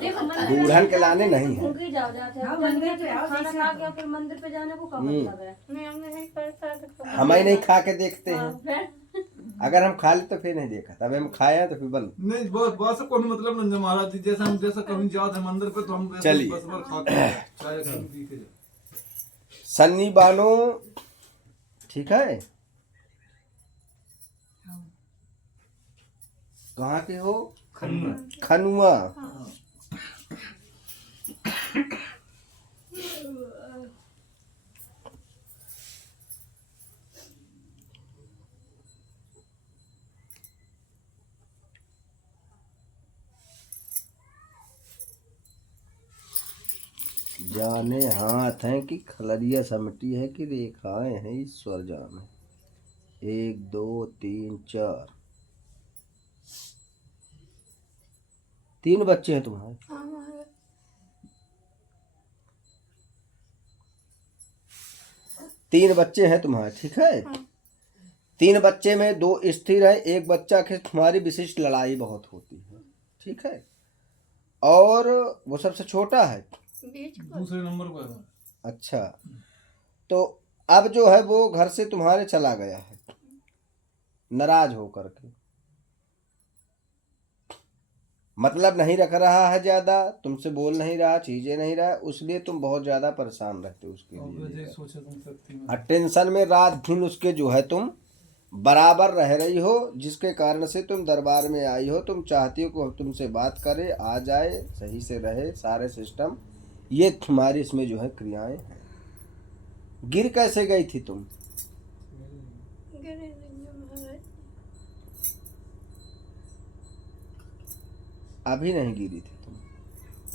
बूढ़न के लाने नहीं है। उनके जाओ जाते हैं मंदिर पे खाना खा के फिर मंदिर पे जाने को कब मतलब है। नहीं हम नहीं करता तो हम ही नहीं खा के देखते हैं। अगर हम खा ले तो फिर नहीं देखा, तब हम खाया तो फिर बंद। नहीं बस बस कोई मतलब नहीं महाराज जी, जैसे हम जैसा कभी जाते हैं मंदिर पे तो हम वैसे चलिए। बस बार खा के चाय कभी पी के जाते। सन्नी बानो ठीक है। कहाँ के हो? खनुआ। जाने हाथ हैं कि खलरिया समटी है कि रेखाएं हैं ईश्वर जाने। 1 2 3 4 3 बच्चे हैं तुम्हारे। हमारे 3 बच्चे हैं तुम्हारे, ठीक है। 3 बच्चे में 2 स्थिर है, 1 बच्चा के तुम्हारी विशिष्ट लड़ाई बहुत होती है, ठीक है। और वो सबसे छोटा है, बीच को दूसरे नंबर पर है। अच्छा। तो अब जो है वो घर से तुम्हारे चला गया है नाराज होकर के, मतलब नहीं रख रहा है, ज्यादा तुमसे बोल नहीं रहा, चीजें नहीं रहा, उसलिए तुम बहुत ज्यादा परेशान रहते हो उसके और लिए। वैसे सोचा तुम सकती में और टेंशन में रात दिन उसके जो है तुम बराबर रह रही हो, जिसके कारण से तुम दरबार में आई हो। तुम चाहती हो कि तुमसे बात करे, आ जाए, सही से रहे सारे सिस्टम। ये तुम्हारी इसमें जो है क्रियाएं हैं। गिर कैसे गई थी तुम? गिरे नहीं महाराज। अभी नहीं गिरी थी तुम,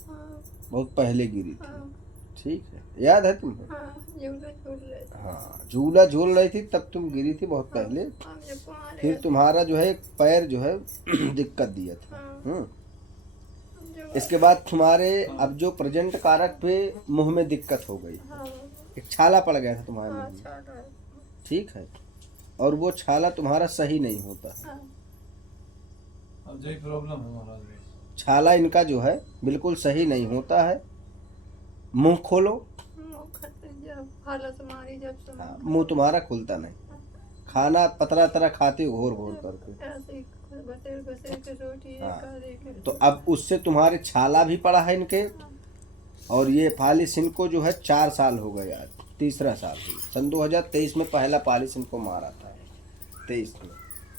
हाँ बहुत पहले गिरी थी, हाँ ठीक है। याद है तुम्हें? हाँ झूला झूल रहे थे। हाँ, झूला झूल रही थी तब तुम गिरी थी बहुत पहले। हम जब कुंवारे फिर तुम्हारा जो है एक पैर जो है दिक्कत दिया था। हाँ जो इसके बाद तुम्हारे अब जो प्रेजेंट कारक पे मुंह में दिक्कत हो गई, हाँ एक छाला पड़ गया था तुम्हारे हाँ मुंह में, छोड़ रहे ठीक है। और वो छाला तुम्हारा सही नहीं होता है। हाँ अब यही प्रॉब्लम है महाराज जी। छाला इनका जो है बिल्कुल सही नहीं होता है। मुंह खोलो। मुँह खाते जब हालत हमारी जब सुना हाँ, मुंह तुम्हारा खुलता नहीं, खाना पतरा तरह खाते हो घोर घोर करके। ऐसे ही बसेर बसेर के रोटी हाँ। खा रही के तो अब उससे तुम्हारे छाला भी पड़ा है इनके, और ये पालिश इनको जो है 4 साल हो गए, आज 3रा साल है। सन 2023 में पहला पालिश इनको मारा था, 23 में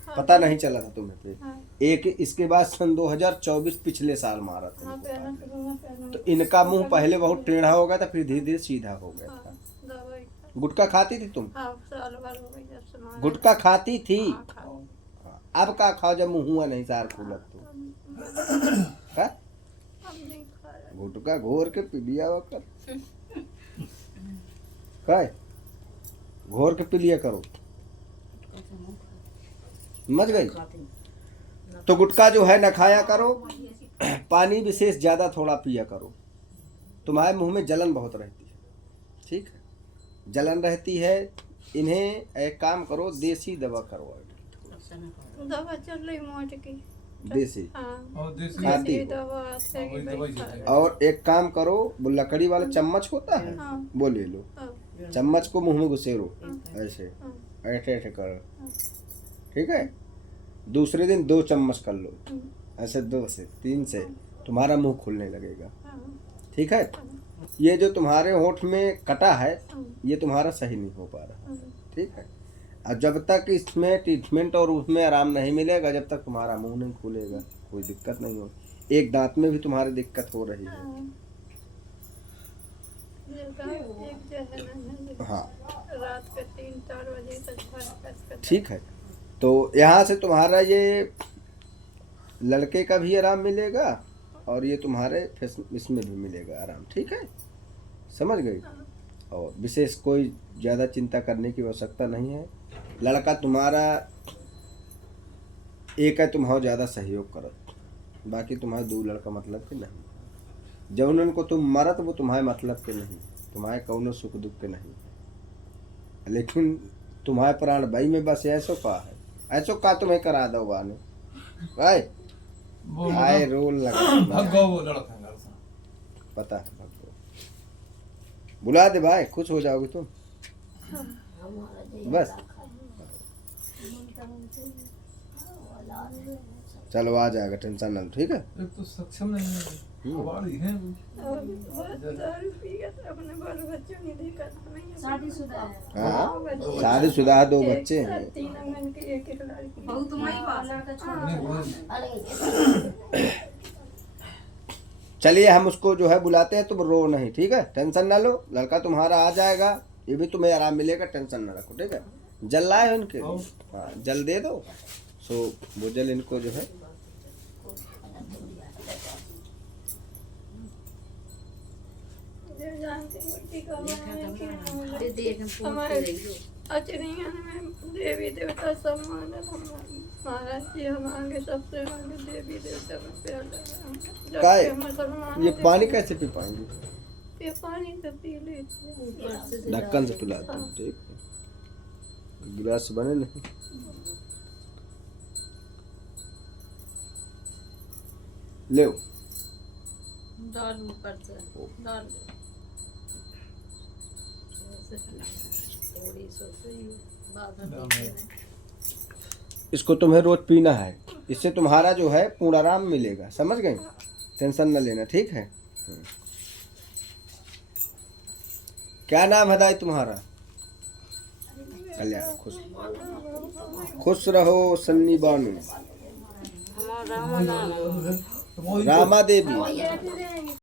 पता नहीं चला था तुम्हें फिर। हाँ एक इसके बाद सन 2024 पिछले साल मारा था हाँ इनको पहना पालिश। शुरू में पहना तो इनका मुंह पहले बहुत टेढ़ा हो गया था, फिर धीरे धीरे सीधा हो गया था। हाँ दवाई खा गुटखा खाती थी तुम? हाँ साल भर हो गई जब से हमारा गुटखा खाती थी? हाँ खा अब का खाओ जब मुंह हुआ नहीं सार खुलत तो का? हम नहीं खा रहे गुटखा घोर के पी लिया कर काय घोर के पी लिया करो, समझ गई? तो गुटखा जो है न खाया करो, पानी विशेष ज्यादा थोड़ा पिया करो। तुम्हारे मुंह में जलन बहुत रहती है, ठीक है, जलन रहती है। इन्हें एक काम करो, देसी दवा करो, दवा चल रही मोट की देसी। हाँ और देसी खाती देसी हो। दवा है वही कि दवाई भाई खा चलती रहे है। और एक काम करो, वो लकड़ी वाला चम्मच होता है, हाँ वो ले लो, हाँ चम्मच को मुंह में घुसेरो, ऐसे हाँ ऐसे ऐसे करो, ठीक है। दूसरे दिन 2 चम्मच कर लो, ऐसे 2 से 3 से तुम्हारा मुंह खुलने लगेगा, हाँ ठीक है। ये जो तुम्हारे होंठ में कटा है, ये तुम्हारा सही नहीं हो पा रहा, ठीक है। और जब तक इसमें ट्रीटमेंट और उसमें आराम नहीं मिलेगा, जब तक तुम्हारा मुंह नहीं खुलेगा, कोई दिक्कत नहीं हो। एक दांत में भी तुम्हारी दिक्कत हो रही है, एक जो है ना हाँ, रात के 3-4 बजे तक भर ठीक है। तो यहाँ से तुम्हारा ये लड़के का भी आराम मिलेगा, और ये तुम्हारे फेस इसमें भी मिलेगा आराम, ठीक है, समझ गई? और विशेष कोई ज़्यादा चिंता करने की आवश्यकता नहीं है। लड़का तुम्हारा एक है, तुम्हारा ज़्यादा सहयोग करो, बाकी तुम्हारे 2 लड़का मतलब के नहीं। जब उनको तुम मरत वो तुम्हारे मतलब के नहीं, तुम्हारे कौनो सुख दुख के नहीं, लेकिन तुम्हारे प्राण भाई में बस ऐसो का है, ऐसो का तुम्हें करा दो बाने आए वो आए रोल लगा। भग गो वो लड़का घर पता है भगवान। बुला दे भाई, खुश हो जाओगे तुम बस। चलो आ जाएगा, टेंशन ना लो, ठीक है। एक तो सक्षम नहीं है, कबाड़ी है। और बहुत दारू पिया था, अपने बाल बच्चों ने देखा था नहीं। शादीशुदा है। हाँ शादीशुदा है, 2 बच्चे हैं। 3 अंगन की एक लड़की। बहू तुम्हारी पास लड़का छोटा। चलिए हम उसको जो है बुलाते हैं, तुम रो नहीं, ठीक है, टेंशन ना लो, लड़का तुम्हारा आ जाएगा, ये भी तुम्हें आराम मिलेगा, टेंशन ना रखो, ठीक है। जल लाए हो इनके, हाँ जल दे दो। सो वो जल इनको जो है जो जानती मूर्ति का हमारे अचरिया में देवी देवता सब मानल। महाराज जी हम आगे सबसे आगे देवी देवता को प्यार काय मुसलमान ये पानी कैसे पी पाएंगे? ये पानी तो पी लेते। ढक्कन से पिलाते हैं, ठीक है, गिलास बने नहीं। ले डाल ऊपर से डाल थोड़ी सी इसको तुम्हें रोज पीना है, इससे तुम्हारा जो है पूर्ण आराम मिलेगा, समझ गए, टेंशन न लेना, ठीक है। क्या नाम है दाई तुम्हारा? कल्याण, खुश रहो सन्नी बानू। रामा देवी।